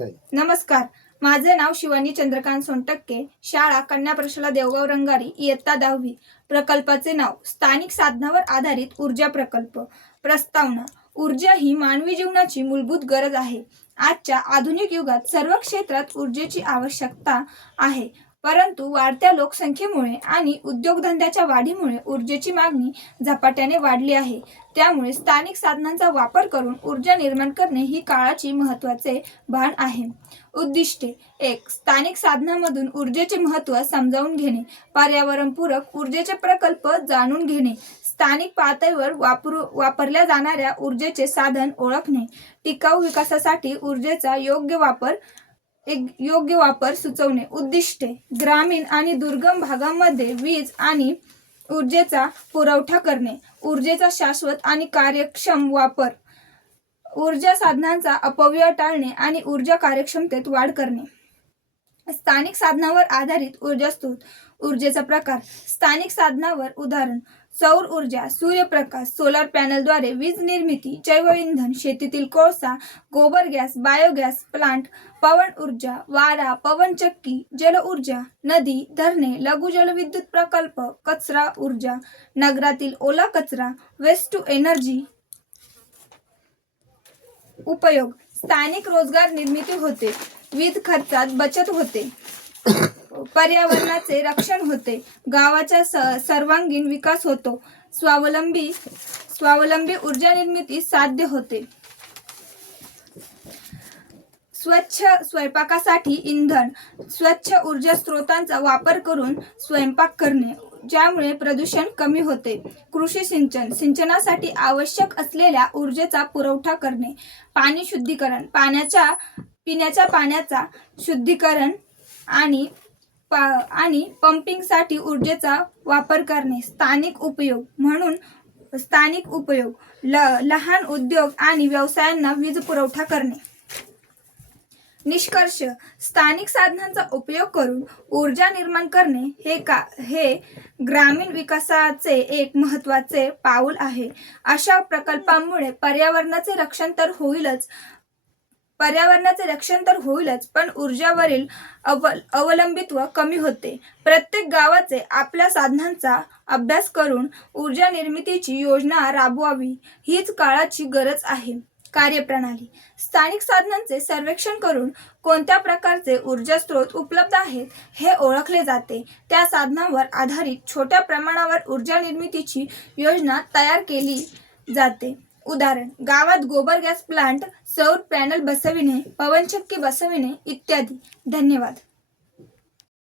नमस्कार, माझे नाव शिवानी चंद्रकांत सोनटक्के, शाळा कन्या प्रशाला देवगाव रंगारी, इयत्ता 10वी। प्रकल्पाचे नाव स्थानिक साधनावर आधारित ऊर्जा प्रकल्प। प्रस्तावना: ऊर्जा ही मानवी जीवनाची मूलभूत गरज आहे। आजच्या आधुनिक युगात सर्व क्षेत्रात ऊर्जेची आवश्यकता आहे, परंतु वाढत्या लोकसंख्येमुळे आणि उद्योगधंद्याच्या वाढीमुळे ऊर्जेची मागणी झपाट्याने वाढली आहे। त्यामुळे स्थानिक साधनांचा वापर करून ऊर्जा निर्माण करणे ही काळाची महत्त्वाचे भान आहे। उद्दिष्टे: 1. स्थानिक साधनांमधून ऊर्जेचे महत्त्व समजावून घेणे, पर्यावरणपूरक ऊर्जेचे प्रकल्प जाणून घेणे, स्थानिक पातळीवर वापरल्या जाणाऱ्या ऊर्जेचे साधन ओळखणे, टिकाऊ विकासासाठी ऊर्जेचा योग्य वापर सुचवणे। उद्दिष्टे: ग्रामीण आणि दुर्गम भागांमध्ये वीज आणि ऊर्जेचा पुरवठा करणे, ऊर्जेचा शाश्वत आणि कार्यक्षम वापर, ऊर्जा साधनांचा अपव्यय टाळणे आणि ऊर्जा कार्यक्षमतेत वाढ करणे। स्थानिक साधनांवर आधारित ऊर्जा स्रोत, ऊर्जेचा प्रकार, स्थानिक साधनांवर उदाहरण: सौर ऊर्जा, सूर्यप्रकाश, सोलर पॅनलद्वारे वीज निर्मिती, जैवइंधन, शेतीतील कोळसा, गोबर गॅस, बायोगॅस प्लांट, पवन ऊर्जा, वारा, पवनचक्की, जलऊर्जा, नदी, धरणे, लघु जलविद्युत प्रकल्प, कचरा ऊर्जा, नगरातील ओला कचरा, वेस्ट टू एनर्जी। उपयोग: स्थानिक रोजगार निर्मिती होते, वीज खर्चात बचत होते, पर्यावरणाचे रक्षण होते, गावाचा सर्वांगीण विकास होतो, स्वावलंबी ऊर्जा निर्मिती साध्य होते। स्वच्छ स्वयंपाकासाठी इंधन, स्वच्छ ऊर्जा स्रोतांचा वापर करून स्वयंपाक करणे, ज्यामुळे प्रदूषण कमी होते। कृषी सिंचन, सिंचनासाठी आवश्यक असलेल्या ऊर्जेचा पुरवठा करणे, पाणी शुद्धीकरण, पिण्याच्या पाण्याचा शुद्धीकरण आणि पंपिंगसाठी ऊर्जेचा वापर करणे। स्थानिक उपयोग: लहान उद्योग आणि व्यवसायांना वीज पुरवठा करणे। निष्कर्ष: स्थानिक साधनांचा उपयोग करून ऊर्जा निर्माण करणे हे ग्रामीण विकासाचे एक महत्त्वाचे पाऊल आहे। अशा प्रकल्पांमुळे पर्यावरणाचे रक्षण तर होईलच, पण ऊर्जावरील अवलंबित्व कमी होते। प्रत्येक गावाचे आपल्या साधनांचा अभ्यास करून ऊर्जा निर्मितीची योजना राबवावी, हीच काळाची गरज आहे। कार्यप्रणाली: स्थानिक साधनांचे सर्वेक्षण करून कोणत्या प्रकारचे ऊर्जा स्रोत उपलब्ध आहेत हे ओळखले जाते। त्या साधनांवर आधारित छोट्या प्रमाणावर ऊर्जा निर्मितीची योजना तयार केली जाते। उदाहरण: गावात गोबर गॅस प्लांट, सौर पॅनल बसविणे, पवनचक्की बसविणे इत्यादी। धन्यवाद।